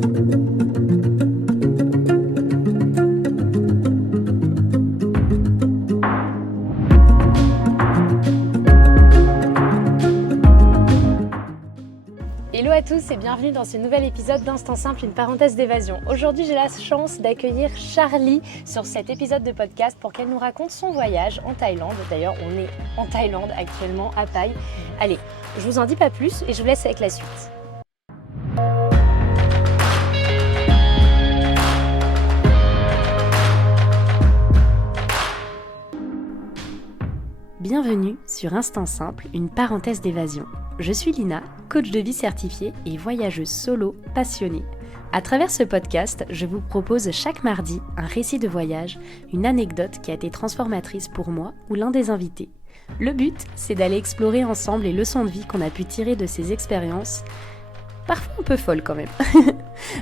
Hello à tous et bienvenue dans ce nouvel épisode d'Instant Simple, une parenthèse d'évasion. Aujourd'hui, j'ai la chance d'accueillir Charlie sur cet épisode de podcast pour qu'elle nous raconte son voyage en Thaïlande. D'ailleurs, on est en Thaïlande actuellement, à Pai. Allez, je vous en dis pas plus et je vous laisse avec la suite. Bienvenue sur Instant Simple, une parenthèse d'évasion. Je suis Lina, coach de vie certifiée et voyageuse solo passionnée. À travers ce podcast, je vous propose chaque mardi un récit de voyage, une anecdote qui a été transformatrice pour moi ou l'un des invités. Le but, c'est d'aller explorer ensemble les leçons de vie qu'on a pu tirer de ces expériences, parfois un peu folles quand même.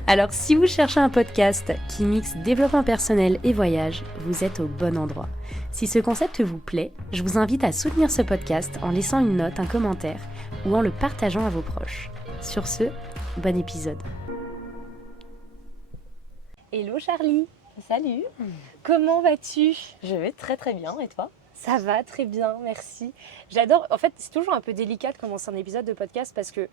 Alors si vous cherchez un podcast qui mixe développement personnel et voyage, vous êtes au bon endroit. Si ce concept vous plaît, je vous invite à soutenir ce podcast en laissant une note, un commentaire ou en le partageant à vos proches. Sur ce, bon épisode. Hello Charlie. Salut, Comment vas-tu? je vais très très bien et toi? Ça va très bien, merci. J'adore, en fait c'est toujours un peu délicat de commencer un épisode de podcast parce que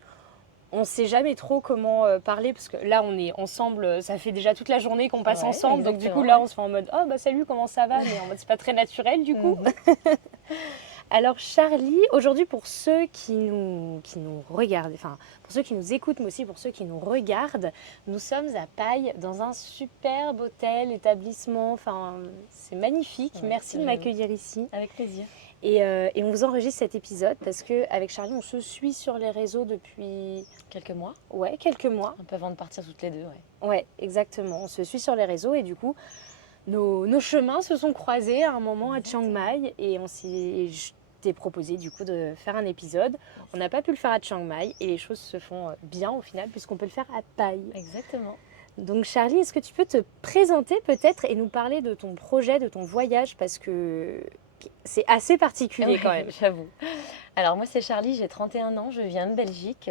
on ne sait jamais trop comment parler parce que là on est ensemble, ça fait déjà toute la journée qu'on passe Ouais, ensemble, donc du coup exactement. là on se fait en mode « Oh bah salut, comment ça va ?» mais en mode c'est pas très naturel du coup. Alors Charlie, aujourd'hui pour ceux qui nous regardent, enfin pour ceux qui nous écoutent mais aussi pour ceux qui nous regardent, nous sommes à Pai dans un superbe hôtel, établissement, enfin c'est magnifique, Ouais, merci de m'accueillir ici. Avec plaisir. Et on vous enregistre cet épisode parce qu'avec Charlie on se suit sur les réseaux depuis Quelques mois, quelques mois. un peu avant de partir toutes les deux, ouais. Ouais, exactement. On se suit sur les réseaux et du coup, nos chemins se sont croisés à un moment à Chiang Mai et je t'ai proposé du coup de faire un épisode. On n'a pas pu le faire à Chiang Mai et les choses se font bien au final puisqu'on peut le faire à Pai. Exactement. Donc Charlie, est-ce que tu peux te présenter peut-être et nous parler de ton projet, de ton voyage parce que c'est assez particulier quand même. J'avoue. Alors moi c'est Charlie, j'ai 31 ans, je viens de Belgique.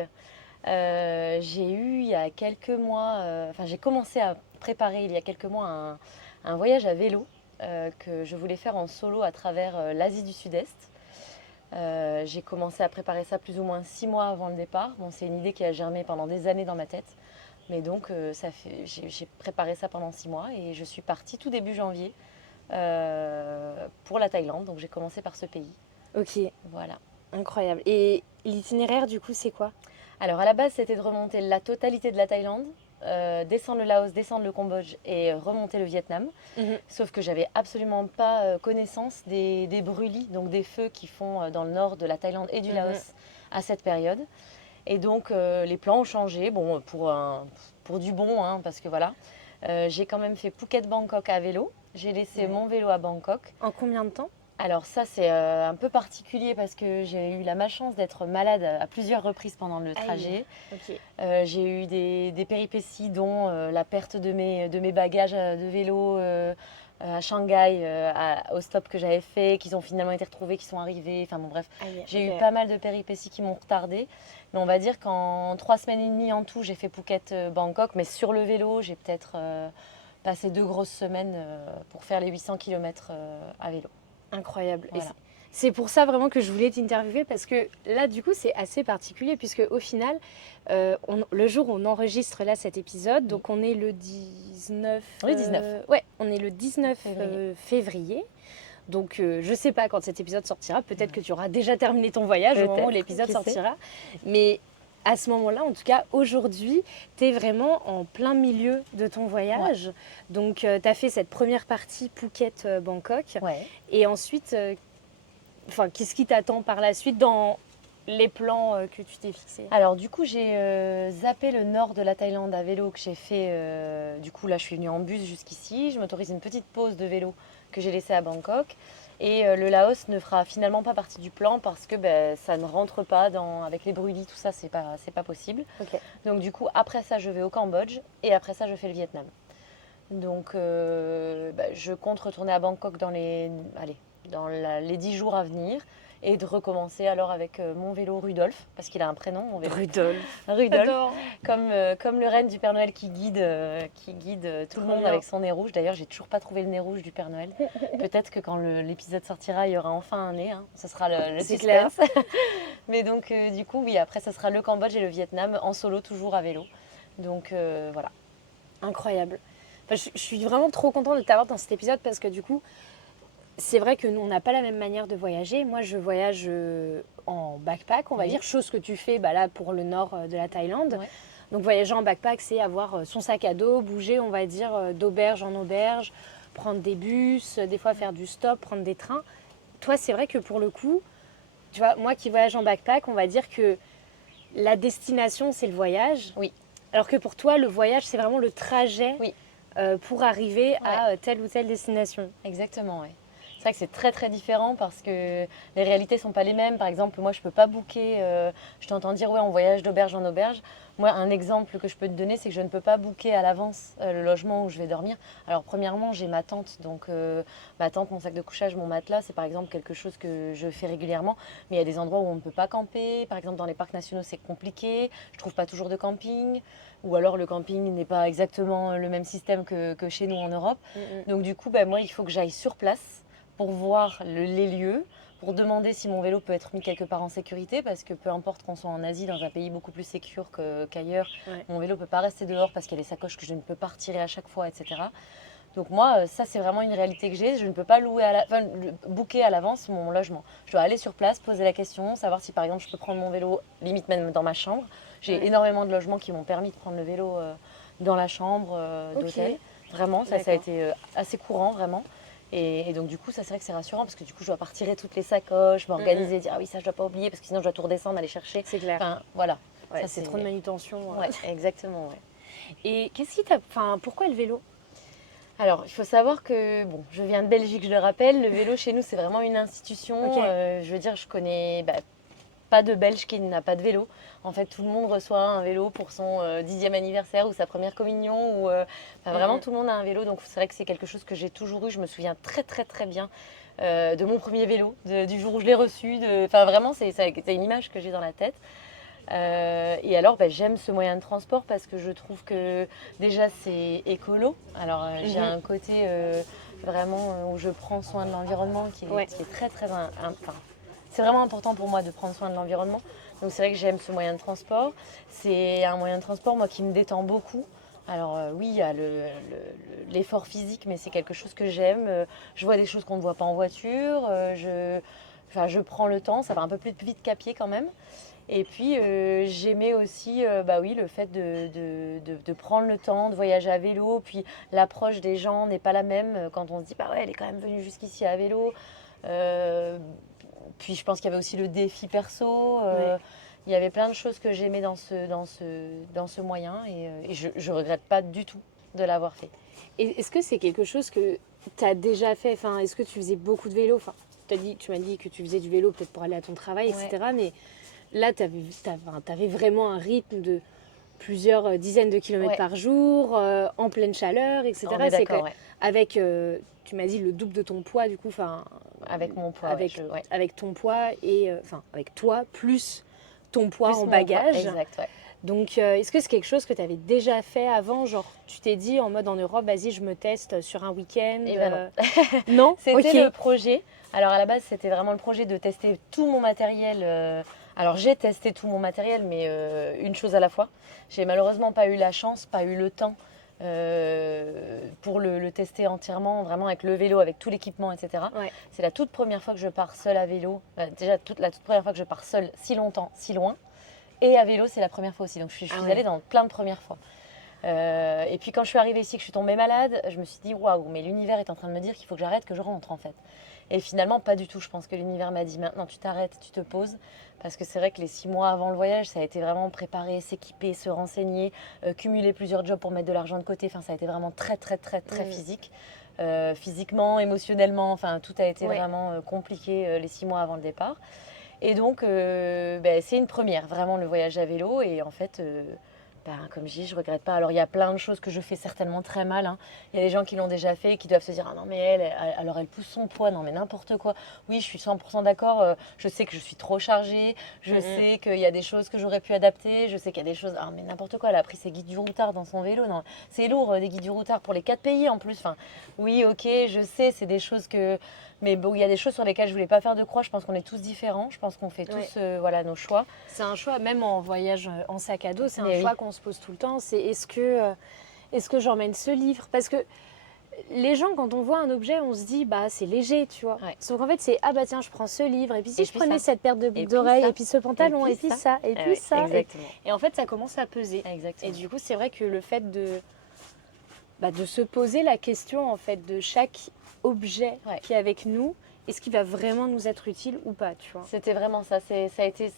J'ai eu il y a quelques mois, j'ai commencé à préparer il y a quelques mois un voyage à vélo que je voulais faire en solo à travers l'Asie du Sud-Est. J'ai commencé à préparer ça plus ou moins 6 mois avant le départ. Bon, c'est une idée qui a germé pendant des années dans ma tête. Mais donc j'ai préparé ça pendant 6 mois et je suis partie tout début janvier pour la Thaïlande. Donc j'ai commencé par ce pays. Ok, Voilà. incroyable. Et l'itinéraire du coup c'est quoi? Alors à la base c'était de remonter la totalité de la Thaïlande, descendre le Laos, descendre le Cambodge et remonter le Vietnam. Sauf que j'avais absolument pas connaissance des brûlis, donc des feux qui font dans le nord de la Thaïlande et du Laos à cette période. Et donc les plans ont changé, bon pour du bon, hein, parce que voilà. J'ai quand même fait Phuket-Bangkok à vélo. J'ai laissé mon vélo à Bangkok. En combien de temps? Alors ça c'est un peu particulier parce que j'ai eu la malchance d'être malade à plusieurs reprises pendant le trajet. Ok. J'ai eu des péripéties dont la perte de mes bagages de vélo à Shanghai, au stop que j'avais fait, qu'ils ont finalement été retrouvés, qui sont arrivés. Enfin bon bref, j'ai eu pas mal de péripéties qui m'ont retardée. Mais on va dire qu'en 3 semaines et demie en tout, j'ai fait Phuket-Bangkok. Mais sur le vélo, j'ai peut-être passé 2 grosses semaines pour faire les 800 km à vélo. Incroyable. Voilà. Et c'est pour ça vraiment que je voulais t'interviewer parce que là du coup c'est assez particulier puisque au final le jour où on enregistre là cet épisode, donc on est le 19 Le 19. Ouais, on est le 19 février. Donc je sais pas quand cet épisode sortira, peut-être que tu auras déjà terminé ton voyage au moment où l'épisode sortira. Mais à ce moment-là, en tout cas aujourd'hui, tu es vraiment en plein milieu de ton voyage. Ouais. Donc tu as fait cette première partie Phuket-Bangkok. Ouais. Et ensuite, qu'est-ce qui t'attend par la suite dans les plans que tu t'es fixés? Alors du coup, j'ai zappé le nord de la Thaïlande à vélo que j'ai fait. Du coup, là, je suis venue en bus jusqu'ici. Je m'autorise une petite pause de vélo que j'ai laissée à Bangkok. Et le Laos ne fera finalement pas partie du plan parce que ça ne rentre pas avec les brûlis, tout ça, c'est pas possible. Okay. Donc du coup, après ça, je vais au Cambodge et après ça, je fais le Vietnam. Donc je compte retourner à Bangkok dans les 10 jours à venir. et de recommencer alors avec mon vélo Rudolf, parce qu'il a un prénom, mon vélo. Rudolf. Rudolf, comme le renne du Père Noël qui guide tout le monde bien. avec son nez rouge. D'ailleurs, j'ai toujours pas trouvé le nez rouge du Père Noël. Peut-être que quand l'épisode sortira, il y aura enfin un nez. Hein. Ce sera le C'est suspense. Mais donc, du coup, oui, après, ça sera le Cambodge et le Vietnam en solo, toujours à vélo. Donc, voilà. Incroyable. Enfin, je suis vraiment trop contente de t'avoir dans cet épisode parce que du coup, c'est vrai que nous, on n'a pas la même manière de voyager. Moi, je voyage en backpack, on va dire, chose que tu fais là pour le nord de la Thaïlande. Ouais. Donc, voyager en backpack, c'est avoir son sac à dos, bouger, on va dire, d'auberge en auberge, prendre des bus, des fois faire du stop, prendre des trains. Toi, c'est vrai que pour le coup, tu vois, moi qui voyage en backpack, on va dire que la destination, c'est le voyage. Oui. Alors que pour toi, le voyage, c'est vraiment le trajet pour arriver à telle ou telle destination. Exactement, oui. C'est vrai que c'est très très différent parce que les réalités ne sont pas les mêmes. Par exemple, moi je ne peux pas booker, je t'entends dire ouais on voyage d'auberge en auberge. Moi un exemple que je peux te donner c'est que je ne peux pas booker à l'avance le logement où je vais dormir. Alors premièrement j'ai ma tente, donc ma tente, mon sac de couchage, mon matelas, c'est par exemple quelque chose que je fais régulièrement. Mais il y a des endroits où on ne peut pas camper. Par exemple dans les parcs nationaux c'est compliqué, je ne trouve pas toujours de camping. Ou alors le camping n'est pas exactement le même système que chez nous en Europe. Donc du coup moi il faut que j'aille sur place pour voir les lieux, pour demander si mon vélo peut être mis quelque part en sécurité, parce que peu importe qu'on soit en Asie, dans un pays beaucoup plus sécure qu'ailleurs, mon vélo ne peut pas rester dehors parce qu'il y a des sacoches que je ne peux pas retirer à chaque fois, etc. Donc moi, ça c'est vraiment une réalité que j'ai. Je ne peux pas booker à l'avance mon logement. Je dois aller sur place, poser la question, savoir si par exemple je peux prendre mon vélo, limite même dans ma chambre. J'ai énormément de logements qui m'ont permis de prendre le vélo dans la chambre d'hôtel. Vraiment, ça a été assez courant, vraiment. Et donc du coup, ça c'est vrai que c'est rassurant parce que du coup, je dois pas retirer toutes les sacoches, m'organiser, dire ah oui ça je dois pas oublier parce que sinon je dois tout redescendre, aller chercher. C'est clair. Enfin voilà. Ouais, Ça, c'est trop de manutention. Ouais, exactement. Ouais. Et qu'est-ce qui t'a, enfin, pourquoi le vélo? Alors, il faut savoir que, bon, je viens de Belgique, je le rappelle, le vélo chez nous, c'est vraiment une institution. Je veux dire, je connais pas de Belge qui n'a pas de vélo. En fait, tout le monde reçoit un vélo pour son 10e anniversaire ou sa première communion. Vraiment, tout le monde a un vélo. Donc, c'est vrai que c'est quelque chose que j'ai toujours eu. Je me souviens très, très, très bien de mon premier vélo, du jour où je l'ai reçu. Enfin, vraiment, c'est une image que j'ai dans la tête. Et alors, j'aime ce moyen de transport parce que je trouve que déjà c'est écolo. Alors, j'ai un côté vraiment où je prends soin de l'environnement qui est très très. C'est vraiment important pour moi de prendre soin de l'environnement. Donc, c'est vrai que j'aime ce moyen de transport. C'est un moyen de transport moi qui me détend beaucoup. Alors oui, il y a l'effort physique, mais c'est quelque chose que j'aime. Je vois des choses qu'on ne voit pas en voiture. Je prends le temps. Ça va un peu plus vite qu'à pied quand même. Et puis j'aimais aussi le fait de prendre le temps, de voyager à vélo. Puis l'approche des gens n'est pas la même quand on se dit elle est quand même venue jusqu'ici à vélo. Puis je pense qu'il y avait aussi le défi perso. Il y avait plein de choses que j'aimais dans ce moyen et je ne regrette pas du tout de l'avoir fait. Et est-ce que c'est quelque chose que tu as déjà fait? Enfin, est-ce que tu faisais beaucoup de vélo? Enfin, tu m'as dit que tu faisais du vélo peut-être pour aller à ton travail, etc. Mais là, tu avais vraiment un rythme de plusieurs dizaines de kilomètres par jour, en pleine chaleur, etc. On est d'accord, avec, tu m'as dit, le double de ton poids, du coup, avec mon poids, avec ton poids et avec toi, plus ton poids en bagage. Exact, ouais. Donc, est-ce que c'est quelque chose que tu avais déjà fait avant? Genre, tu t'es dit en mode en Europe, vas-y, je me teste sur un week-end. Non. C'était le projet. Alors, à la base, c'était vraiment le projet de tester tout mon matériel. Alors, j'ai testé tout mon matériel, mais une chose à la fois. J'ai malheureusement pas eu la chance, pas eu le temps pour le tester entièrement, vraiment avec le vélo, avec tout l'équipement, etc. C'est la toute première fois que je pars seule à vélo. Déjà, la toute première fois que je pars seule si longtemps, si loin. Et à vélo, c'est la première fois aussi. Donc, je suis allée dans plein de premières fois. Et puis, quand je suis arrivée ici, que je suis tombée malade, je me suis dit, waouh, mais l'univers est en train de me dire qu'il faut que j'arrête, que je rentre en fait. Et finalement, pas du tout. Je pense que l'univers m'a dit, maintenant, tu t'arrêtes, tu te poses. Parce que c'est vrai que les 6 mois avant le voyage, ça a été vraiment préparer, s'équiper, se renseigner, cumuler plusieurs jobs pour mettre de l'argent de côté. Enfin, ça a été vraiment très, très, très, très physique. Physiquement, émotionnellement, enfin, tout a été vraiment compliqué les 6 mois avant le départ. Et donc, c'est une première, vraiment, le voyage à vélo. Et en fait, Comme je dis, je regrette pas. Alors, il y a plein de choses que je fais certainement très mal, hein. Il y a des gens qui l'ont déjà fait et qui doivent se dire, ah non, mais alors elle pousse son poids, non, mais n'importe quoi. Oui, je suis 100% d'accord. Je sais que je suis trop chargée. Je sais qu'il y a des choses que j'aurais pu adapter. Je sais qu'il y a des choses, ah, mais n'importe quoi. Elle a pris ses guides du routard dans son vélo. Non, c'est lourd, des guides du routard pour les 4 pays en plus. Enfin, oui, ok, je sais, c'est des choses que. Mais bon, il y a des choses sur lesquelles je ne voulais pas faire de croix. Je pense qu'on est tous différents. Je pense qu'on fait tous voilà, nos choix. C'est un choix, même en voyage en sac à dos, c'est un Mais choix qu'on se pose tout le temps. C'est est-ce que j'emmène ce livre? Parce que les gens, quand on voit un objet, on se dit, bah c'est léger, tu vois. Ouais. Sauf qu'en fait, c'est, ah bah tiens, je prends ce livre, et puis si Et je puis prenais ça. cette paire de boucles Et puis d'oreilles, ça. et puis ce pantalon, et puis ça, et puis ça. Exactement. Et en fait, ça commence à peser. Exactement. Et du coup, c'est vrai que le fait de se poser la question, en fait, de chaque objet qui est avec nous, est-ce qu'il va vraiment nous être utile ou pas, tu vois. C'était vraiment ça. Ça a été.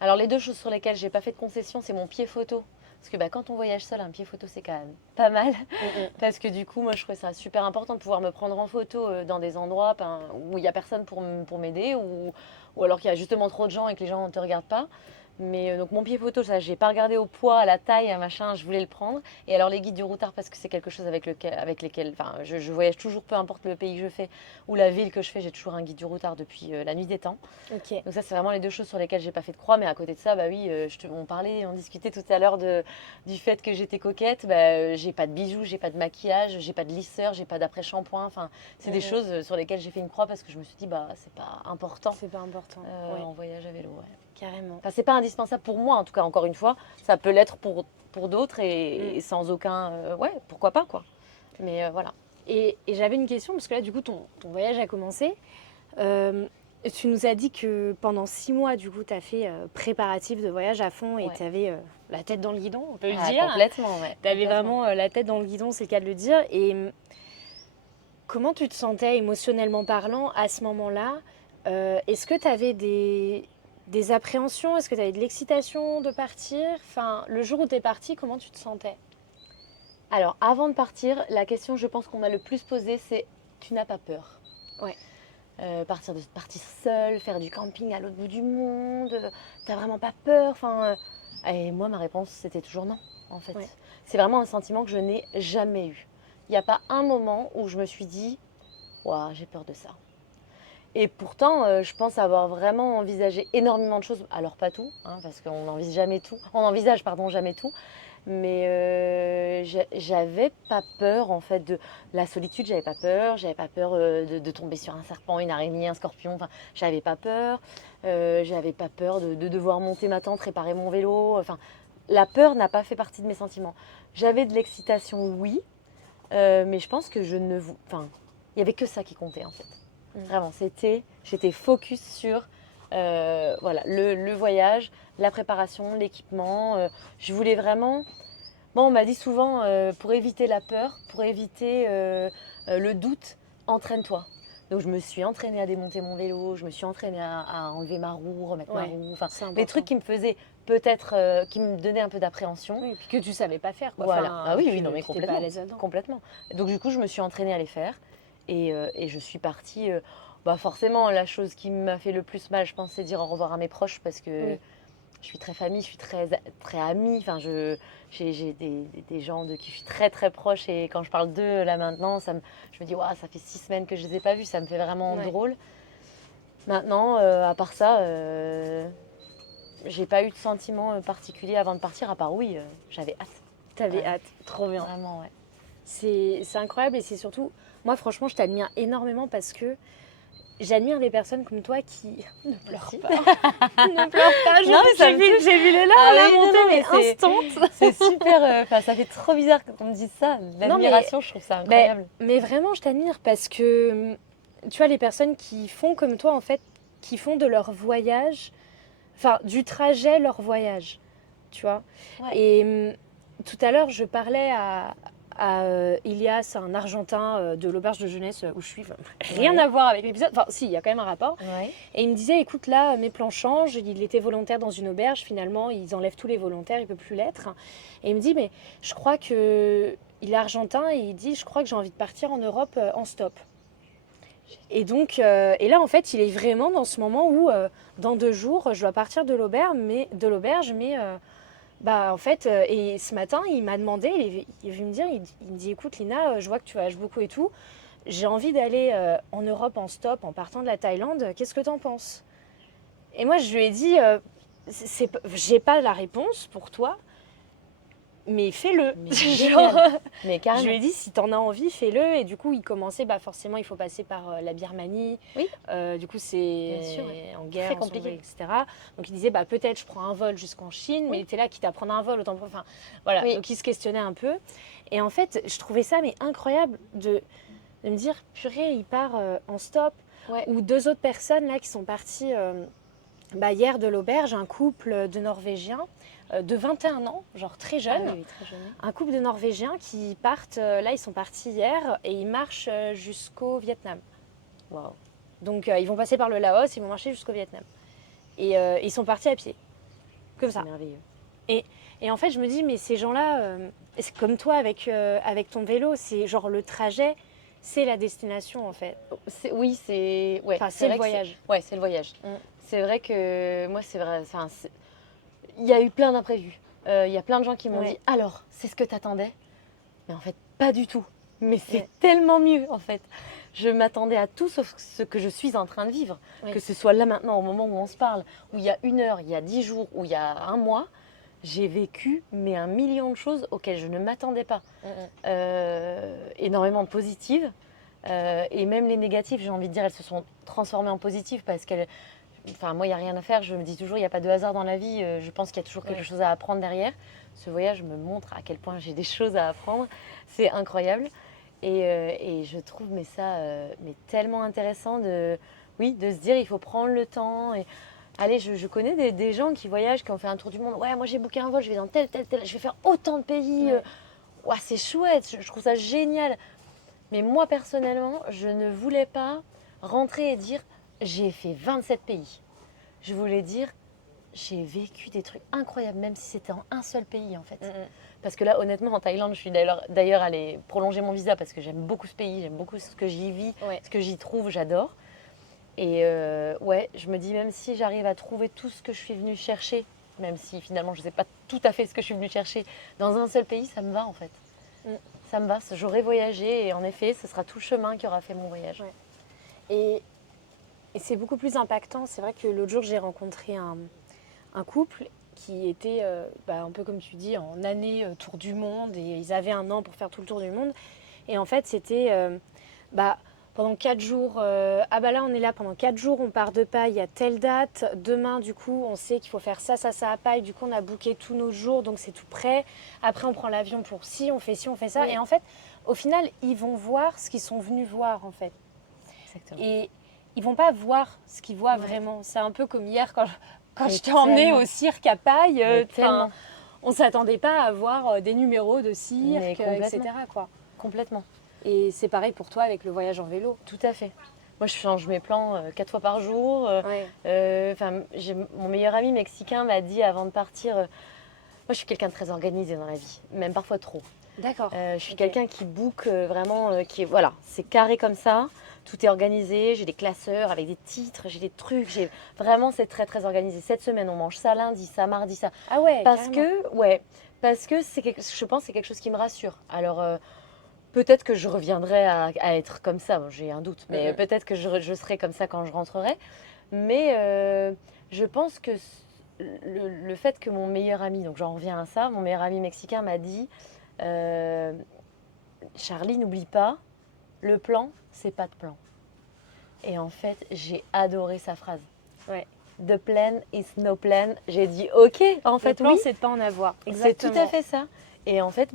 Alors, les deux choses sur lesquelles j'ai pas fait de concession, c'est mon pied photo. Parce que quand on voyage seul, un pied photo, c'est quand même pas mal. Parce que du coup, moi, je trouvais ça super important de pouvoir me prendre en photo dans des endroits où il n'y a personne pour m'aider ou alors qu'il y a justement trop de gens et que les gens ne te regardent pas. Mais donc mon pied photo, ça, j'ai pas regardé au poids, à la taille, à machin, je voulais le prendre. Et alors les guides du routard, parce que c'est quelque chose avec lesquels, enfin, je voyage toujours, peu importe le pays que je fais ou la ville que je fais, j'ai toujours un guide du routard depuis la nuit des temps. Ok. Donc ça, c'est vraiment les deux choses sur lesquelles j'ai pas fait de croix. Mais à côté de ça, bah oui, on discutait tout à l'heure du fait que j'étais coquette. J'ai pas de bijoux, j'ai pas de maquillage, j'ai pas de lisseur, j'ai pas d'après-shampoing. Enfin, c'est des choses sur lesquelles j'ai fait une croix parce que je me suis dit, c'est pas important. C'est pas important. En voyage à vélo, ouais. Carrément. Enfin, c'est pas indispensable pour moi, en tout cas, encore une fois. Ça peut l'être pour d'autres et sans aucun... pourquoi pas, quoi. Mais voilà. Et j'avais une question, parce que là, du coup, ton voyage a commencé. Tu nous as dit que pendant 6 mois, du coup, tu as fait préparatif de voyage à fond et tu avais la tête dans le guidon, on peut le dire. Complètement, ouais. Tu avais vraiment la tête dans le guidon, c'est le cas de le dire. Et comment tu te sentais émotionnellement parlant à ce moment-là? Est-ce que tu avais des appréhensions? Est-ce que tu avais de l'excitation de partir? Enfin, le jour où tu es partie, comment tu te sentais? Alors, avant de partir, la question, je pense qu'on m'a le plus posée, c'est « tu n'as pas peur ?» Ouais. Partir seule, faire du camping à l'autre bout du monde, t'as vraiment pas peur? Et moi, ma réponse, c'était toujours non, en fait. Ouais. C'est vraiment un sentiment que je n'ai jamais eu. Il n'y a pas un moment où je me suis dit « Ouah, j'ai peur de ça ». Et pourtant, je pense avoir vraiment envisagé énormément de choses. Alors pas tout, hein, parce qu'on n'envisage jamais tout. Jamais tout. Mais j'avais pas peur en fait de la solitude. J'avais pas peur de tomber sur un serpent, une araignée, un scorpion. Enfin, j'avais pas peur. J'avais pas peur de devoir monter ma tente, réparer mon vélo. Enfin, la peur n'a pas fait partie de mes sentiments. J'avais de l'excitation, oui, mais je pense que il y avait que ça qui comptait en fait. Vraiment, j'étais focus sur le voyage, la préparation, l'équipement. Je voulais vraiment... Bon, on m'a dit souvent, pour éviter la peur, pour éviter le doute, entraîne-toi. Donc je me suis entraînée à démonter mon vélo, je me suis entraînée à enlever ma roue, remettre ma roue. Enfin, des trucs qui me faisaient peut-être, qui me donnaient un peu d'appréhension. Oui, et puis que tu savais pas faire, quoi. Voilà. Enfin, ah oui, non, mais complètement. Pas à l'aise dedans. Complètement. Donc du coup, je me suis entraînée à les faire. Et je suis partie, forcément la chose qui m'a fait le plus mal, je pense, c'est dire au revoir à mes proches parce que je suis très famille, je suis très, très amie, enfin, j'ai des gens de qui je suis très très proche et quand je parle d'eux là maintenant, je me dis, ça fait 6 semaines que je les ai pas vus, ça me fait vraiment drôle. Maintenant, à part ça, j'ai pas eu de sentiment particulier avant de partir, à part j'avais hâte. T'avais hâte, trop bien. Vraiment, ouais. C'est incroyable et c'est surtout, moi franchement je t'admire énormément parce que j'admire les personnes comme toi qui ne pleurent pas. Ne pleurent pas, j'ai vu les larmes monter mais instant. C'est super, ça fait trop bizarre quand on me dise ça, l'admiration, je trouve ça incroyable. Mais vraiment je t'admire parce que tu vois les personnes qui font comme toi en fait, qui font de leur voyage, enfin du trajet leur voyage, tu vois. Ouais. Et tout à l'heure je parlais à Ilias, un Argentin de l'auberge de jeunesse où je suis, rien à voir avec l'épisode, enfin si, il y a quand même un rapport. Ouais. Et il me disait, écoute là, mes plans changent, il était volontaire dans une auberge, finalement ils enlèvent tous les volontaires, il ne peut plus l'être. Et il me dit, mais je crois que, il est argentin et il dit, je crois que j'ai envie de partir en Europe en stop. Et donc, et là en fait, il est vraiment dans ce moment où, dans 2 jours, je dois partir de l'auberge, mais Bah en fait, et ce matin, il m'a demandé, il est venu me dire, il me dit, écoute Lina, je vois que tu voyages beaucoup et tout. J'ai envie d'aller en Europe en stop, en partant de la Thaïlande. Qu'est-ce que t'en penses? Et moi, je lui ai dit, j'ai pas la réponse pour toi, mais fais-le. Mais Genre, génial. Mais je carrément. lui ai dit, si t'en as envie, fais-le. Et du coup, il commençait, bah forcément, il faut passer par la Birmanie. Oui. Du coup, c'est Bien sûr, en guerre, très en compliqué. conflit, etc. Donc, il disait, bah peut-être je prends un vol jusqu'en Chine, mais il était là, quitte à prendre un vol, autant enfin, voilà. Oui. Donc, il se questionnait un peu. Et en fait, je trouvais ça mais incroyable de me dire, purée, il part en stop. Ouais. Ou 2 autres personnes là qui sont parties hier de l'auberge, un couple de Norvégiens de 21 ans, genre très Ah jeunes. oui, très jeune. Un couple de Norvégiens qui partent, là ils sont partis hier et ils marchent jusqu'au Vietnam. Waouh. Donc ils vont passer par le Laos, ils vont marcher jusqu'au Vietnam. Et ils sont partis à pied, comme C'est ça. merveilleux. Et en fait je me dis, mais ces gens-là, c'est comme toi avec ton vélo, c'est genre le trajet, c'est la destination en fait. Oui, c'est ouais, Enfin c'est le vrai que voyage. ouais, c'est le voyage. Mm. C'est vrai que moi, c'est vrai. Enfin, il y a eu plein d'imprévus. Il y a plein de gens qui m'ont Ouais. dit alors, c'est ce que t'attendais? Mais en fait, pas du tout. Mais c'est Ouais. tellement mieux en fait. Je m'attendais à tout sauf ce que je suis en train de vivre. Oui. Que ce soit là maintenant, au moment où on se parle, où il y a 1 heure, il y a 10 jours, où il y a un mois, j'ai vécu mais 1 million de choses auxquelles je ne m'attendais pas. Énormément de positives. Et même les négatives, j'ai envie de dire, elles se sont transformées en positives parce qu'elles. Enfin, moi, il n'y a rien à faire. Je me dis toujours, il n'y a pas de hasard dans la vie. Je pense qu'il y a toujours quelque chose à apprendre derrière. Ce voyage me montre à quel point j'ai des choses à apprendre. C'est incroyable. Et je trouve ça mais tellement intéressant oui, de se dire, il faut prendre le temps. Et, allez, je connais des gens qui voyagent, qui ont fait un tour du monde. Ouais, moi, j'ai booké un vol, je vais dans tel. Je vais faire autant de pays. Ouais. Ouais, c'est chouette. Je trouve ça génial. Mais moi, personnellement, je ne voulais pas rentrer et dire j'ai fait 27 pays. Je voulais dire j'ai vécu des trucs incroyables, même si c'était en un seul pays en fait. Parce que là, honnêtement, en Thaïlande, je suis d'ailleurs allée prolonger mon visa parce que j'aime beaucoup ce pays, j'aime beaucoup ce que j'y vis, ce que j'y trouve, j'adore. Et ouais, je me dis même si j'arrive à trouver tout ce que je suis venue chercher, même si finalement je ne sais pas tout à fait ce que je suis venue chercher, dans un seul pays, ça me va en fait. Ça me va, j'aurai voyagé et en effet, ce sera tout le chemin qui aura fait mon voyage. Ouais. Et c'est beaucoup plus impactant. C'est vrai que l'autre jour, j'ai rencontré un couple qui était un peu comme tu dis, en année tour du monde. Et ils avaient 1 an pour faire tout le tour du monde. Et en fait, c'était pendant 4 jours. Là, on est là pendant 4 jours, on part de Paille à telle date. Demain, du coup, on sait qu'il faut faire ça à Paille. Du coup, on a booké tous nos jours, donc c'est tout prêt. Après, on prend l'avion pour ci, on fait ça. Oui. Et en fait, au final, ils vont voir ce qu'ils sont venus voir, en fait. Exactement. Et ils vont pas voir ce qu'ils voient vraiment. C'est un peu comme hier quand je t'ai emmené tellement. au cirque à Paille. Tellement. On s'attendait pas à voir des numéros de cirque, etc. quoi. Complètement. Et c'est pareil pour toi avec le voyage en vélo. Tout à fait. Moi, je change mes plans 4 fois par jour. Mon meilleur ami mexicain m'a dit avant de partir, moi, je suis quelqu'un de très organisé dans la vie, même parfois trop. D'accord. Je suis quelqu'un qui book vraiment, voilà, c'est carré comme ça. Tout est organisé, j'ai des classeurs avec des titres, j'ai des trucs, vraiment c'est très très organisé. Cette semaine on mange ça lundi, ça mardi, ça. Ah ouais. Parce que je pense que c'est quelque chose qui me rassure. Alors peut-être que je reviendrai à être comme ça, bon, j'ai un doute, mais peut-être que je serai comme ça quand je rentrerai. Mais je pense que le fait que mon meilleur ami, donc j'en reviens à ça, mon meilleur ami mexicain m'a dit Charlie, n'oublie pas, le plan, c'est pas de plan. Et en fait, j'ai adoré sa phrase. Ouais. The plan is no plan. J'ai dit ok, en fait, le plan, oui. c'est de pas en avoir. C'est tout à fait ça. Et en fait,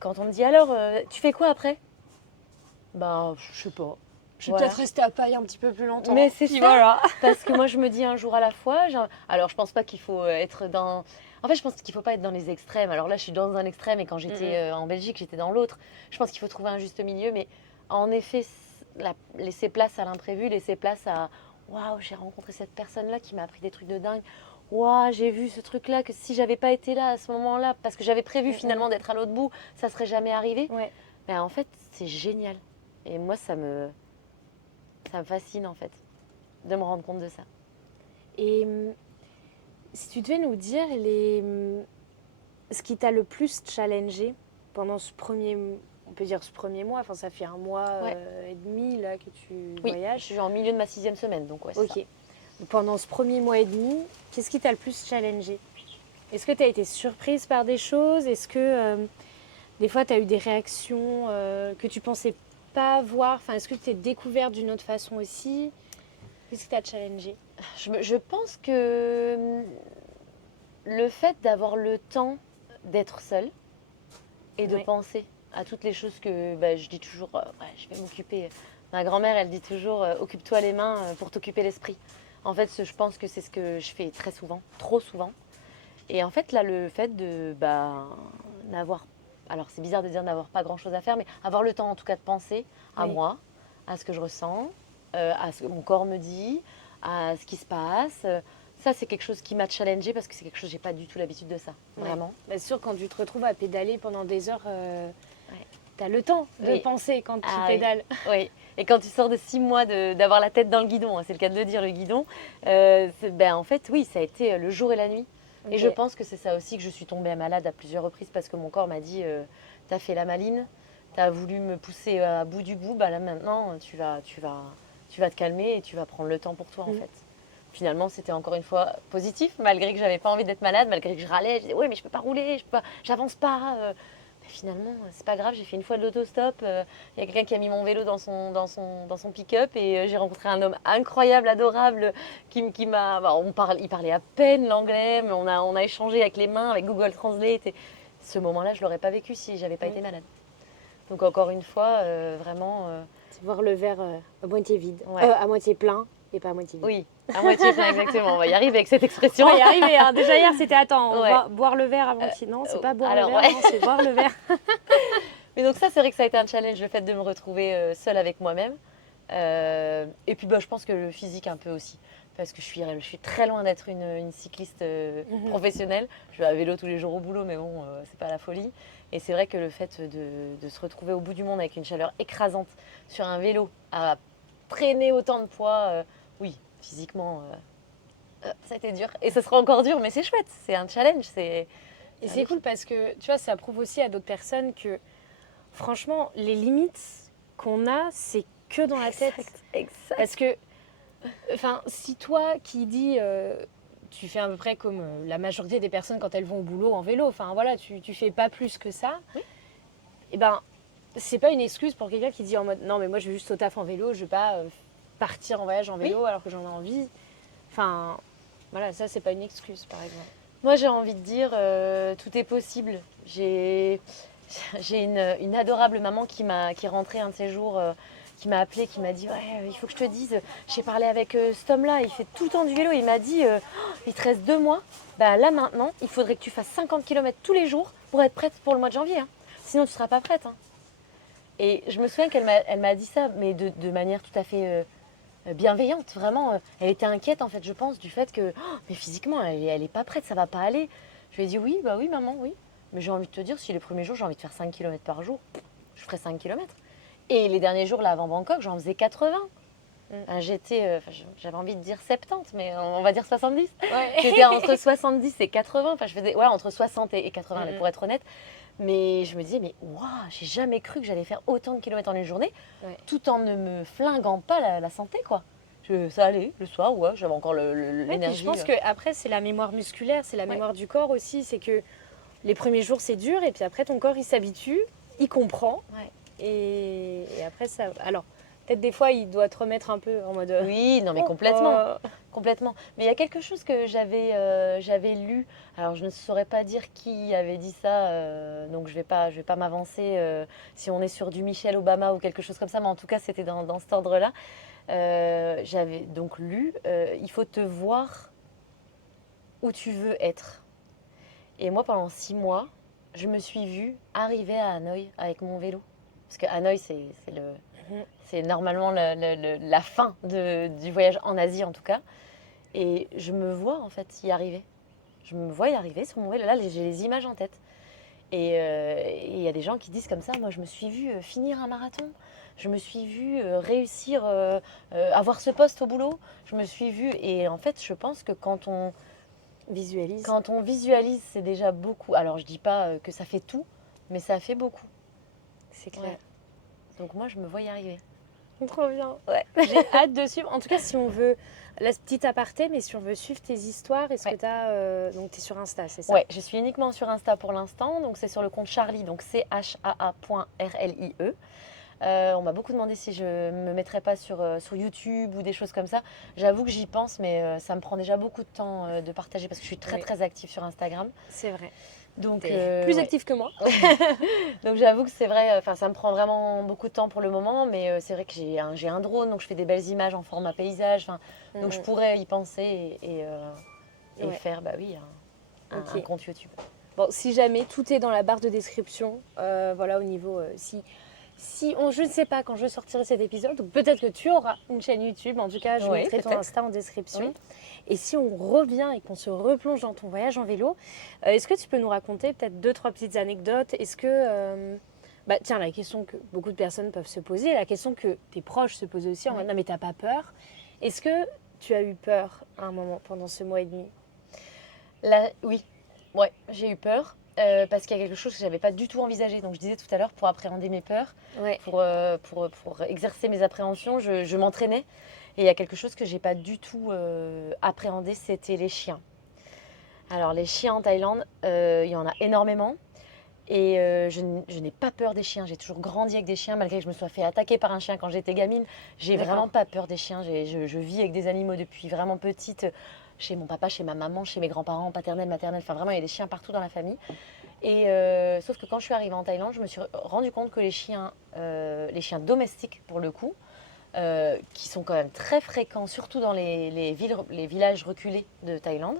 quand on me dit alors, tu fais quoi après? Je sais pas. Je vais peut-être rester à Paille un petit peu plus longtemps. Mais c'est ça. Voilà. Parce que moi, je me dis un jour à la fois. Alors, je pense pas qu'il faut être dans. En fait, je pense qu'il faut pas être dans les extrêmes. Alors là, je suis dans un extrême et quand j'étais en Belgique, j'étais dans l'autre. Je pense qu'il faut trouver un juste milieu. Mais en effet, laisser place à l'imprévu, laisser place à waouh, j'ai rencontré cette personne-là qui m'a appris des trucs de dingue. Waouh, j'ai vu ce truc-là que si j'avais pas été là à ce moment-là, parce que j'avais prévu finalement d'être à l'autre bout, ça serait jamais arrivé. Ouais. Mais en fait, c'est génial. Et moi, ça me fascine en fait, de me rendre compte de ça. Et si tu devais nous dire ce qui t'a le plus challengé pendant ce premier, on peut dire ce premier mois, enfin ça fait un mois et demi là que tu voyages. Je suis en milieu de ma 6e semaine, donc ouais, c'est ça. Pendant ce premier mois et demi, qu'est-ce qui t'a le plus challengé? Est-ce que tu as été surprise par des choses? Est-ce que des fois tu as eu des réactions que tu pensais pas avoir? Enfin, est-ce que tu t'es découverte d'une autre façon aussi? Qu'est-ce qui t'a challengé? Je pense que le fait d'avoir le temps d'être seule et de penser à toutes les choses que je dis toujours, je vais m'occuper. Ma grand-mère, elle dit toujours, occupe-toi les mains pour t'occuper l'esprit. En fait, je pense que c'est ce que je fais très souvent, trop souvent. Et en fait, là, le fait de n'avoir, alors c'est bizarre de dire n'avoir pas grand-chose à faire, mais avoir le temps en tout cas de penser à moi, à ce que je ressens, à ce que mon corps me dit, à ce qui se passe. Ça, c'est quelque chose qui m'a challengée parce que c'est quelque chose, j'ai pas du tout l'habitude de ça, vraiment. C'est sûr, quand tu te retrouves à pédaler pendant des heures, tu as le temps de penser quand tu pédales. Oui, et quand tu sors de 6 mois d'avoir la tête dans le guidon, c'est le cas de le dire, le guidon, en fait, oui, ça a été le jour et la nuit. Et je pense que c'est ça aussi que je suis tombée malade à plusieurs reprises parce que mon corps m'a dit t'as fait la maline, t'as voulu me pousser à bout du bout, là maintenant tu vas te calmer et tu vas prendre le temps pour toi en fait. Finalement, c'était encore une fois positif, malgré que j'avais pas envie d'être malade, malgré que je râlais, je disais oui mais je peux pas rouler, j'avance pas. Mais finalement, c'est pas grave, j'ai fait une fois de l'autostop. Il y a quelqu'un qui a mis mon vélo dans son pick-up et j'ai rencontré un homme incroyable, adorable, qui m'a. Il parlait à peine l'anglais, mais on a échangé avec les mains, avec Google Translate. Et ce moment-là, je l'aurais pas vécu si j'avais pas été malade. Donc encore une fois, vraiment. C'est voir le verre à moitié vide, à moitié plein. Et pas à moitié vide. Oui, à moitié plein, exactement. On va y arriver avec cette expression. On va y arriver. Hein. Déjà hier, c'était on va boire le verre à moitié. Non, c'est pas boire le verre, non, c'est boire le verre. Mais donc ça, c'est vrai que ça a été un challenge, le fait de me retrouver seule avec moi-même. Et puis je pense que le physique un peu aussi. Parce que je suis très loin d'être une cycliste professionnelle. Je vais à vélo tous les jours au boulot, mais bon, c'est pas la folie. Et c'est vrai que le fait de se retrouver au bout du monde avec une chaleur écrasante sur un vélo, à traîner autant de poids, oui, physiquement, ça a été dur. Et ce sera encore dur, mais c'est chouette, c'est un challenge. Et c'est cool parce que, tu vois, ça prouve aussi à d'autres personnes que, franchement, les limites qu'on a, c'est que dans la tête. Exact. Parce que, si toi qui dis, tu fais à peu près comme la majorité des personnes quand elles vont au boulot en vélo, tu fais pas plus que ça, et c'est pas une excuse pour quelqu'un qui dit en mode non mais moi je vais juste au taf en vélo, je vais pas partir en voyage en vélo alors que j'en ai envie. Ça c'est pas une excuse par exemple. Moi j'ai envie de dire tout est possible. J'ai une adorable maman qui est rentrée un de ces jours, qui m'a appelée, qui m'a dit il faut que je te dise, j'ai parlé avec cet homme-là, il fait tout le temps du vélo, il m'a dit il te reste 2 mois, là maintenant il faudrait que tu fasses 50 km tous les jours pour être prête pour le mois de janvier, hein. Sinon tu seras pas prête. Hein. Et je me souviens qu'elle m'a dit ça, mais de manière tout à fait bienveillante, vraiment. Elle était inquiète, en fait, je pense, du fait que mais physiquement, elle est pas prête, ça va pas aller. Je lui ai dit oui, oui, maman, oui. Mais j'ai envie de te dire, si les premiers jours, j'ai envie de faire 5 km par jour, je ferai 5 km. Et les derniers jours, là, avant Bangkok, j'en faisais 80. J'avais envie de dire 70, mais on va dire 70. Ouais. J'étais entre 70 et 80. Je faisais entre 60 et 80, pour être honnête. Mais je me disais, j'ai jamais cru que j'allais faire autant de kilomètres en une journée, tout en ne me flinguant pas la santé, quoi. Ça allait, le soir, j'avais encore l'énergie. Je pense qu'après, c'est la mémoire musculaire, c'est la mémoire du corps aussi. C'est que les premiers jours, c'est dur, et puis après, ton corps, il s'habitue, il comprend. Ouais. Et après, ça... Alors, peut-être des fois, il doit te remettre un peu en mode... Oui, non mais complètement. Complètement. Mais il y a quelque chose que j'avais lu. Alors, je ne saurais pas dire qui avait dit ça, donc je vais pas m'avancer si on est sur du Michelle Obama ou quelque chose comme ça, mais en tout cas, c'était dans cet ordre-là. J'avais donc lu il faut te voir où tu veux être. Et moi, pendant 6 mois, je me suis vue arriver à Hanoï avec mon vélo. Parce que Hanoï, c'est normalement la fin du voyage en Asie, en tout cas. Et je me vois, en fait, y arriver. Je me vois y arriver sur mon vélo. Là, j'ai les images en tête. Et il y a des gens qui disent comme ça, moi, je me suis vue finir un marathon. Je me suis vue réussir, avoir ce poste au boulot. Je me suis vue... Et en fait, je pense que quand on Visualise. Quand on visualise, c'est déjà beaucoup. Alors, je dis pas que ça fait tout, mais ça fait beaucoup. C'est clair. Ouais. Donc moi, je me vois y arriver. Trop bien. Ouais. J'ai hâte de suivre. En tout cas, si on veut, la petite aparté, mais si on veut suivre tes histoires, est-ce que tu as. Donc, tu es sur Insta, c'est ça? Ouais, je suis uniquement sur Insta pour l'instant. Donc, c'est sur le compte Charlie, donc CHAA.RLIE. On m'a beaucoup demandé si je me mettrais pas sur YouTube ou des choses comme ça. J'avoue que j'y pense, mais ça me prend déjà beaucoup de temps de partager parce que je suis très, très active sur Instagram. C'est vrai. Donc, Plus active que moi. Donc j'avoue que c'est vrai, ça me prend vraiment beaucoup de temps pour le moment, mais c'est vrai que j'ai un drone, donc je fais des belles images en format paysage, donc je pourrais y penser et faire un compte YouTube. Bon, si jamais, tout est dans la barre de description, voilà, au niveau, je ne sais pas quand je sortirai cet épisode, donc peut-être que tu auras une chaîne YouTube, en tout cas je mettrai ton Insta en description. Oui. Et si on revient et qu'on se replonge dans ton voyage en vélo, est-ce que tu peux nous raconter peut-être 2-3 petites anecdotes? Est-ce que, tiens, la question que beaucoup de personnes peuvent se poser, la question que tes proches se posaient aussi, en mode non mais t'as pas peur? Est-ce que tu as eu peur à un moment pendant ce mois et demi? Oui, ouais, j'ai eu peur. Parce qu'il y a quelque chose que je n'avais pas du tout envisagé. Donc je disais tout à l'heure, pour appréhender mes peurs, pour exercer mes appréhensions, je m'entraînais. Et il y a quelque chose que je n'ai pas du tout appréhendé, c'était les chiens. Alors les chiens en Thaïlande, il y en a énormément. Et je n'ai pas peur des chiens. J'ai toujours grandi avec des chiens, malgré que je me sois fait attaquer par un chien quand j'étais gamine. J'ai vraiment pas peur des chiens. Je vis avec des animaux depuis vraiment petite. Chez mon papa, chez ma maman, chez mes grands-parents, paternels, maternels. Enfin, vraiment, il y a des chiens partout dans la famille. Et sauf que quand je suis arrivée en Thaïlande, je me suis rendu compte que les chiens domestiques, pour le coup, qui sont quand même très fréquents, surtout dans les villages reculés de Thaïlande,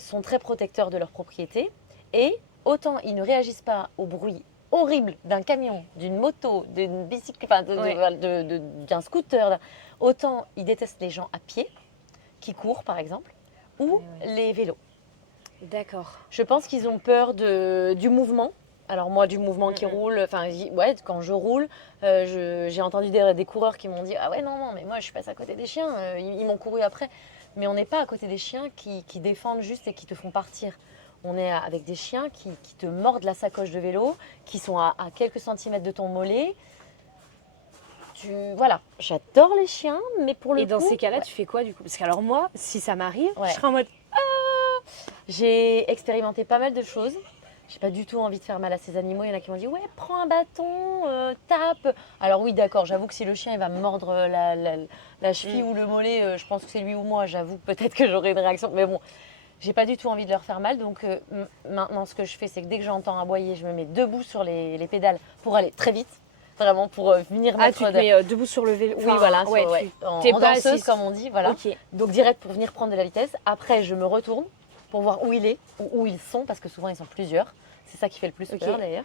sont très protecteurs de leur propriété. Et autant ils ne réagissent pas au bruit horrible d'un camion, d'une moto, d'une bicyclette, d'un scooter, autant ils détestent les gens à pied, qui courent par exemple, ou les vélos. D'accord. Je pense qu'ils ont peur du mouvement. Alors moi, du mouvement qui roule, quand je roule, j'ai entendu des coureurs qui m'ont dit « Ah ouais, non, mais moi je suis passée à côté des chiens, ils m'ont couru après. » Mais on n'est pas à côté des chiens qui défendent juste et qui te font partir. On est avec des chiens qui te mordent la sacoche de vélo, qui sont à quelques centimètres de ton mollet. Voilà, j'adore les chiens, mais pour le coup... Et dans ces cas-là, tu fais quoi du coup? Parce que alors moi, si ça m'arrive, je serai en mode... J'ai expérimenté pas mal de choses. J'ai pas du tout envie de faire mal à ces animaux. Il y en a qui m'ont dit ouais, prends un bâton, tape. Alors oui, d'accord, j'avoue que si le chien il va me mordre la cheville ou le mollet, je pense que c'est lui ou moi. J'avoue peut-être que j'aurai une réaction. Mais bon, j'ai pas du tout envie de leur faire mal. Donc maintenant, ce que je fais, c'est que dès que j'entends aboyer, je me mets debout sur les pédales pour aller très vite. Vraiment pour venir mettre... tu te mets debout sur le vélo. Oui, voilà, en danseuse comme on dit. Voilà. Okay. Donc direct pour venir prendre de la vitesse. Après, je me retourne pour voir où il est, ou où ils sont, parce que souvent ils sont plusieurs. C'est ça qui fait le plus peur d'ailleurs.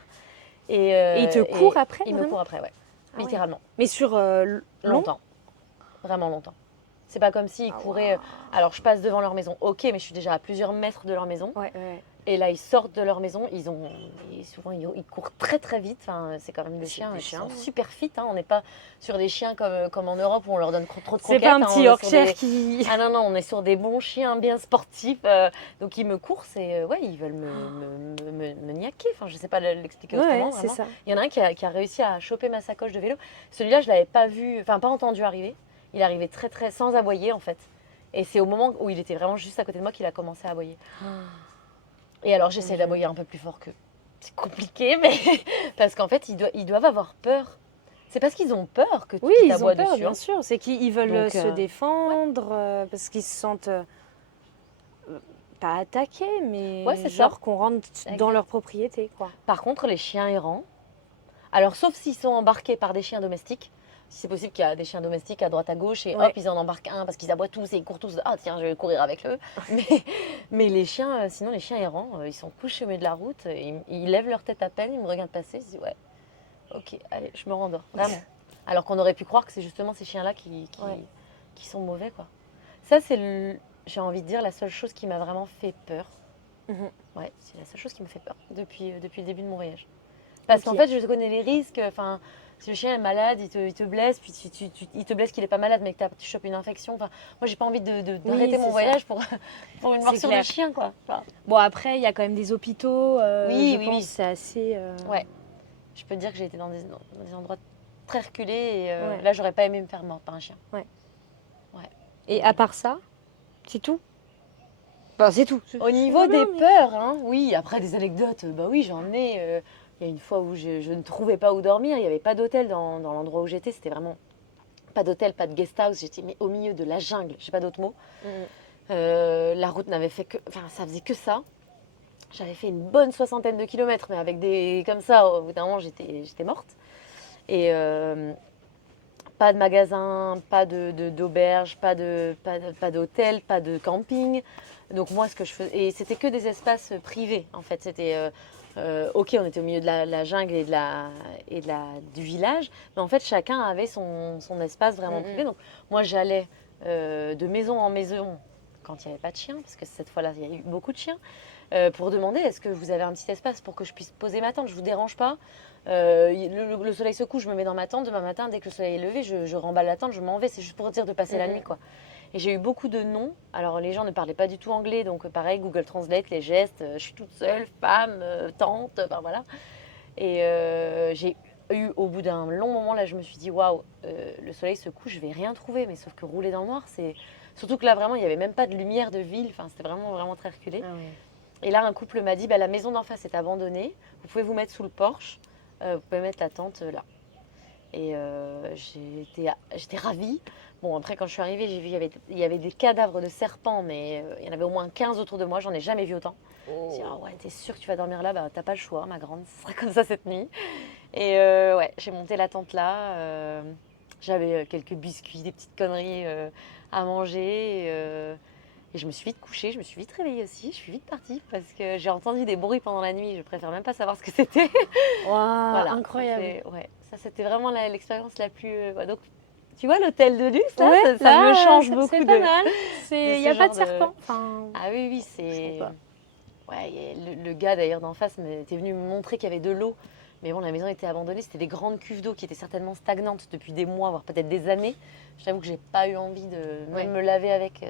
Et ils te courent après? Ils me courent après, littéralement. Mais sur longtemps, vraiment longtemps. C'est pas comme s'ils couraient... Alors je passe devant leur maison, ok, mais je suis déjà à plusieurs mètres de leur maison. Et là, ils sortent de leur maison, souvent ils courent très très vite. Enfin, c'est quand même des chiens qui sont super fit. Hein. On n'est pas sur des chiens comme en Europe où on leur donne trop de croquettes. C'est pas un petit Yorkshire qui... Ah non, on est sur des bons chiens bien sportifs. Donc ils me coursent et ils veulent me niaquer. Enfin, je ne sais pas l'expliquer autrement. C'est ça. Il y en a un qui a réussi à choper ma sacoche de vélo. Celui-là, je ne l'avais pas vu, pas entendu arriver. Il arrivait très très sans aboyer en fait. Et c'est au moment où il était vraiment juste à côté de moi qu'il a commencé à aboyer. Et alors j'essaie d'aboyer un peu plus fort qu'eux. C'est compliqué, mais parce qu'en fait ils doivent avoir peur. C'est parce qu'ils ont peur que tu t'aboies dessus. Bien sûr. C'est qu'ils veulent se défendre parce qu'ils se sentent pas attaqués, mais genre qu'on rentre dans leur propriété, quoi. Par contre, les chiens errants, alors sauf s'ils sont embarqués par des chiens domestiques. Si c'est possible qu'il y a des chiens domestiques à droite à gauche et hop, ils en embarquent un parce qu'ils aboient tous et ils courent tous. Ah tiens, je vais courir avec eux. Mais les chiens, sinon les chiens errants, ils sont couchés au milieu de la route, ils lèvent leur tête à peine, ils me regardent passer, ils se disent ouais, ok, allez, je me rendors, vraiment. Alors qu'on aurait pu croire que c'est justement ces chiens-là qui sont mauvais, quoi. Ça, c'est, j'ai envie de dire, la seule chose qui m'a vraiment fait peur. Ouais, c'est la seule chose qui me fait peur depuis le début de mon voyage. Parce qu'en fait, je connais les risques, enfin... Si le chien est malade, il te blesse, puis il te blesse qu'il est pas malade, mais que tu chopes une infection. Enfin, moi, j'ai pas envie d'arrêter mon voyage pour une morsure de chien, quoi. Enfin, bon, après, il y a quand même des hôpitaux. Oui. C'est assez. Ouais. Je peux te dire que j'ai été dans des endroits très reculés et Ouais. là, j'aurais pas aimé me faire mordre par un chien. Et à part ça, c'est tout. Enfin, c'est tout. Au niveau des peurs, hein, oui, après des anecdotes, bah oui, j'en ai. Il y a une fois où je ne trouvais pas où dormir, il n'y avait pas d'hôtel dans l'endroit où j'étais, c'était vraiment pas d'hôtel, pas de guest house, j'étais au milieu de la jungle, je sais pas d'autre mot. La route n'avait fait que, enfin, ça faisait que ça. J'avais fait une bonne 60aine de kilomètres, mais avec des comme ça, au bout d'un moment, j'étais morte. Et pas de magasin, pas d'auberge, pas d'hôtel, pas de camping. Donc moi, ce que je faisais, et c'était que des espaces privés en fait. C'était ok, on était au milieu de la jungle du village, mais en fait chacun avait son espace vraiment privé. Donc moi, j'allais de maison en maison quand il n'y avait pas de chiens, parce que cette fois-là, il y a eu beaucoup de chiens, pour demander est-ce que vous avez un petit espace pour que je puisse poser ma tente, je vous dérange pas. Le soleil se couche, je me mets dans ma tente. Demain matin, dès que le soleil est levé, je remballe la tente, je m'en vais. C'est juste pour dire de passer la nuit, quoi. Et j'ai eu beaucoup de noms. Alors, les gens ne parlaient pas du tout anglais, donc pareil, Google Translate, les gestes. Je suis toute seule, femme, tante, enfin voilà. Et j'ai eu, au bout d'un long moment, là, je me suis dit, waouh, le soleil se couche, je vais rien trouver. Mais sauf que rouler dans le noir, c'est. Surtout que là, vraiment, il n'y avait même pas de lumière de ville. Enfin, c'était vraiment, vraiment très reculé. Ah oui. Et là, un couple m'a dit, bah, la maison d'en face est abandonnée. Vous pouvez vous mettre sous le porche. Vous pouvez mettre la tente là. Et j'étais ravie. Bon, après, quand je suis arrivée, j'ai vu il y avait des cadavres de serpents, mais il y en avait au moins 15 autour de moi. J'en ai jamais vu autant. Je me suis dit, ah ouais, t'es sûre que tu vas dormir là? Bah, t'as pas le choix, ma grande. Ce sera comme ça cette nuit. Et ouais, j'ai monté la tente là. J'avais quelques biscuits, des petites conneries à manger. Et je me suis vite couchée, je me suis vite réveillée aussi, je suis vite partie parce que j'ai entendu des bruits pendant la nuit, je préfère même pas savoir ce que c'était. Wow, Voilà, incroyable. ça c'était vraiment l'expérience la plus. Donc, tu vois, l'hôtel de luxe, là, Ouais, ça me change c'est beaucoup pas mal. Il n'y a ce pas de genre serpent. Enfin, Ah oui, je c'est. trouve pas. Ouais, le gars d'ailleurs d'en face était venu me montrer qu'il y avait de l'eau. Mais bon, la maison était abandonnée, c'était des grandes cuves d'eau qui étaient certainement stagnantes depuis des mois, voire peut-être des années. Je t'avoue que j'ai pas eu envie de même me laver avec.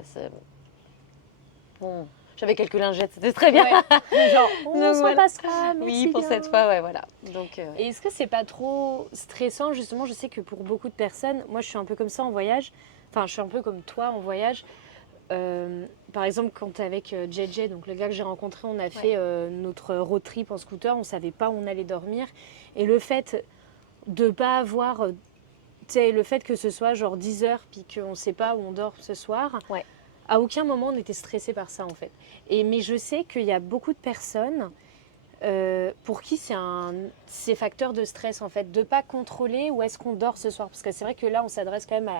Bon, j'avais quelques lingettes, c'était très bien. Ouais. Genre, on Donc, s'en voilà. passera, merci Oui, pour bien. cette fois, ouais, voilà. Donc, Et est-ce que c'est pas trop stressant justement? Je sais que pour beaucoup de personnes, moi je suis un peu comme ça en voyage. Enfin, je suis un peu comme toi en voyage. Par exemple, quand t'es avec JJ, donc le gars que j'ai rencontré, on a fait notre road trip en scooter, on savait pas où on allait dormir. Et le fait de pas avoir, tu sais, le fait que ce soit genre 10 heures, puis qu'on sait pas où on dort ce soir, Ouais. à aucun moment on était stressé par ça en fait. Mais je sais qu'il y a beaucoup de personnes pour qui c'est facteur de stress en fait, de pas contrôler où est-ce qu'on dort ce soir. Parce que c'est vrai que là, on s'adresse quand même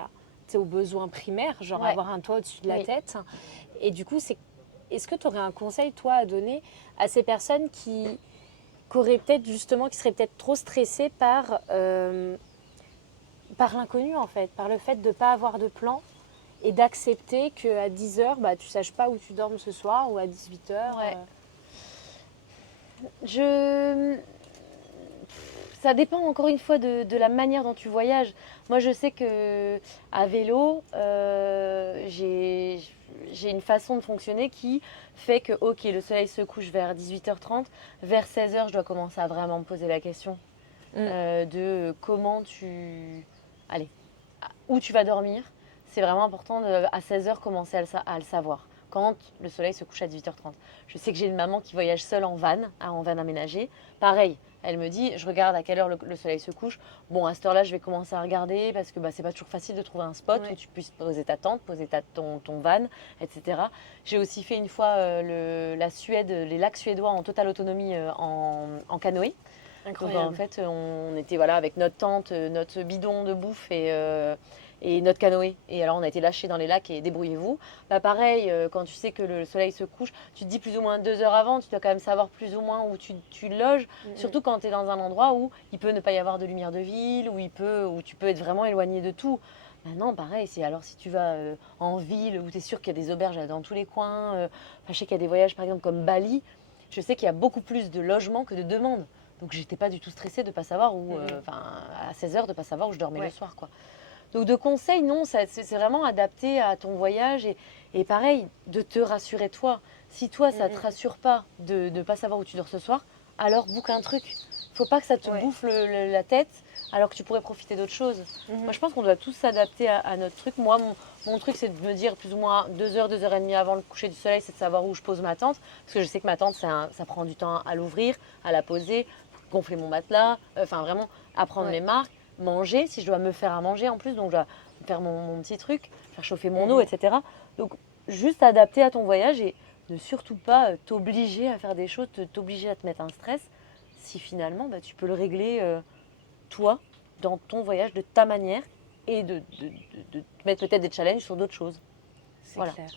aux besoins primaires, genre avoir un toit au-dessus de la tête. Et du coup, est-ce que tu aurais un conseil, toi, à donner à ces personnes qui seraient peut-être trop stressées par l'inconnu, en fait, par le fait de ne pas avoir de plan et d'accepter qu'à 10 heures, bah, tu ne saches pas où tu dormes ce soir ou à 18 heures. Ça dépend encore une fois de la manière dont tu voyages. Moi, je sais que à vélo, j'ai une façon de fonctionner qui fait que, ok, le soleil se couche vers 18h30, vers 16h, je dois commencer à vraiment me poser la question de comment allez, où tu vas dormir. C'est vraiment important à 16h commencer à le savoir. Quand le soleil se couche à 18h30. Je sais que j'ai une maman qui voyage seule en van aménagé. Pareil, elle me dit, je regarde à quelle heure le soleil se couche. Bon, à cette heure-là, je vais commencer à regarder parce que c'est pas toujours facile de trouver un spot où tu puisses poser ta tente, poser ton van, etc. J'ai aussi fait une fois la Suède, les lacs suédois en totale autonomie en canoë. Incroyable. Donc en fait, on était avec notre tente, notre bidon de bouffe et notre canoë. Et alors on a été lâchés dans les lacs et débrouillez-vous. Bah pareil, quand tu sais que le soleil se couche, tu te dis plus ou moins 2 heures avant, tu dois quand même savoir plus ou moins où tu loges. Surtout quand tu es dans un endroit où il peut ne pas y avoir de lumière de ville, où tu peux être vraiment éloigné de tout. Maintenant, pareil, alors si tu vas en ville où tu es sûr qu'il y a des auberges dans tous les coins, je sais qu'il y a des voyages par exemple comme Bali, je sais qu'il y a beaucoup plus de logements que de demandes. Donc j'étais pas du tout stressée de pas savoir où, à 16h de pas savoir où je dormais le soir, quoi. Donc de conseils, non, c'est vraiment adapté à ton voyage et pareil, de te rassurer toi. Si toi, ça ne te rassure pas de ne pas savoir où tu dors ce soir, alors book un truc. Faut pas que ça te bouffe la tête alors que tu pourrais profiter d'autre chose. Moi, je pense qu'on doit tous s'adapter à notre truc. Moi, mon truc, c'est de me dire plus ou moins 2h, 2h30 avant le coucher du soleil, c'est de savoir où je pose ma tente. Parce que je sais que ma tente, ça prend du temps à l'ouvrir, à la poser, gonfler mon matelas, enfin vraiment apprendre les marques, manger, si je dois me faire à manger en plus, donc je dois faire mon petit truc, faire chauffer mon eau, etc. Donc juste adapter à ton voyage et ne surtout pas t'obliger à faire des choses, t'obliger à te mettre un stress, si finalement tu peux le régler toi, dans ton voyage, de ta manière, et de te mettre peut-être des challenges sur d'autres choses. C'est clair.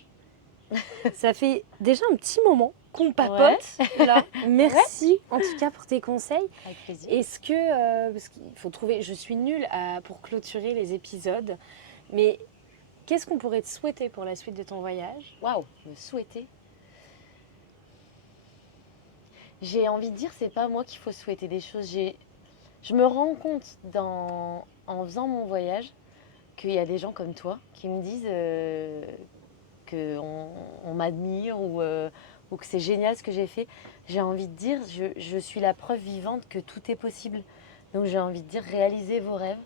Ça fait déjà un petit moment qu'on papote là. Merci en tout cas pour tes conseils. Avec plaisir. Est-ce que, parce qu'il faut trouver, je suis nulle pour clôturer les épisodes, mais qu'est-ce qu'on pourrait te souhaiter pour la suite de ton voyage? Waouh, me souhaiter. J'ai envie de dire, c'est pas moi qu'il faut souhaiter des choses. Je me rends compte en faisant mon voyage qu'il y a des gens comme toi qui me disent qu'on m'admire ou que c'est génial ce que j'ai fait. J'ai envie de dire, je suis la preuve vivante que tout est possible. Donc j'ai envie de dire, réalisez vos rêves.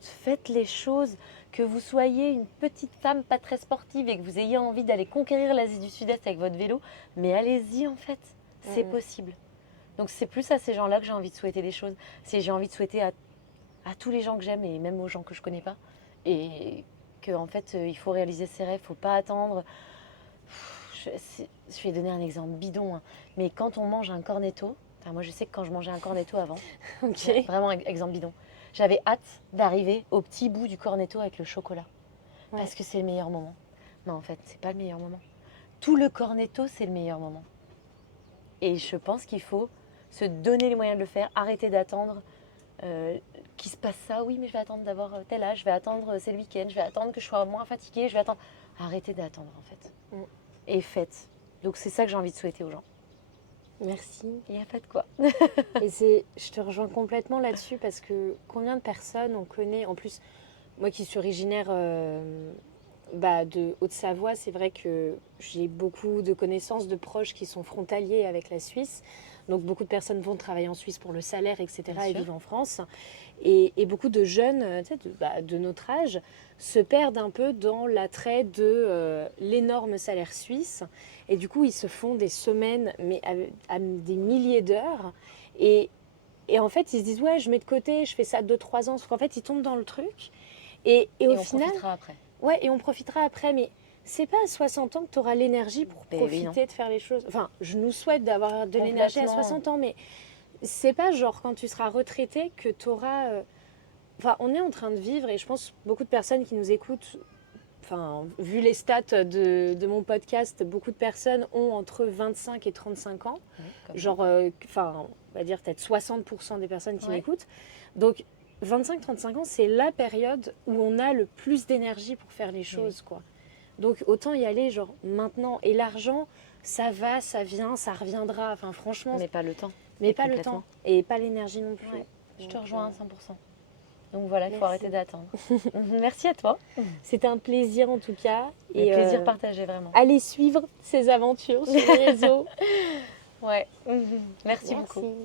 Faites les choses. Que vous soyez une petite femme pas très sportive et que vous ayez envie d'aller conquérir l'Asie du Sud-Est avec votre vélo, mais allez-y en fait, c'est possible. Donc c'est plus à ces gens-là que j'ai envie de souhaiter des choses. J'ai envie de souhaiter à tous les gens que j'aime et même aux gens que je ne connais pas. Et qu'en fait, il faut réaliser ses rêves, il ne faut pas attendre. Je vais donner un exemple bidon, hein. Mais quand on mange un cornetto, moi je sais que quand je mangeais un cornetto avant, vraiment un exemple bidon, j'avais hâte d'arriver au petit bout du cornetto avec le chocolat. Parce que c'est le meilleur moment. Mais en fait, c'est pas le meilleur moment. Tout le cornetto, c'est le meilleur moment. Et je pense qu'il faut se donner les moyens de le faire, arrêter d'attendre qu'il se passe ça. Oui, mais je vais attendre d'avoir tel âge, je vais attendre, c'est le week-end, je vais attendre que je sois moins fatiguée, je vais attendre. Arrêtez d'attendre en fait. Et faites. Donc c'est ça que j'ai envie de souhaiter aux gens. Merci. Il n'y a pas de quoi. Et je te rejoins complètement là-dessus parce que combien de personnes on connaît, en plus, moi qui suis originaire de Haute-Savoie, c'est vrai que j'ai beaucoup de connaissances, de proches qui sont frontaliers avec la Suisse. Donc beaucoup de personnes vont travailler en Suisse pour le salaire, etc. et vivent en France. Et beaucoup de jeunes de notre âge se perdent un peu dans l'attrait de l'énorme salaire suisse. Et du coup, ils se font des semaines, mais à des milliers d'heures. Et en fait, ils se disent, ouais, je mets de côté, je fais ça 2-3 ans. Parce qu'en fait, ils tombent dans le truc. Et au final, on profitera après. Ouais, et on profitera après. Mais c'est pas à 60 ans que tu auras l'énergie pour profiter de faire les choses. Enfin, je nous souhaite d'avoir de l'énergie à 60 ans, mais c'est pas genre quand tu seras retraité que tu auras... Enfin, on est en train de vivre, et je pense beaucoup de personnes qui nous écoutent, enfin, vu les stats de mon podcast, beaucoup de personnes ont entre 25 et 35 ans. Genre, on va dire peut-être 60% des personnes qui m'écoutent. Donc, 25-35 ans, c'est la période où on a le plus d'énergie pour faire les choses, quoi. Donc autant y aller genre maintenant. Et l'argent, ça va, ça vient, ça reviendra. Enfin franchement. Mais pas le temps. Mais pas le temps. Et pas l'énergie non plus. Ouais, je te rejoins à 100%. Donc voilà, il faut arrêter d'attendre. Merci à toi. C'était un plaisir en tout cas. Et plaisir partagé vraiment. Allez suivre ses aventures sur les réseaux. Ouais. Merci beaucoup.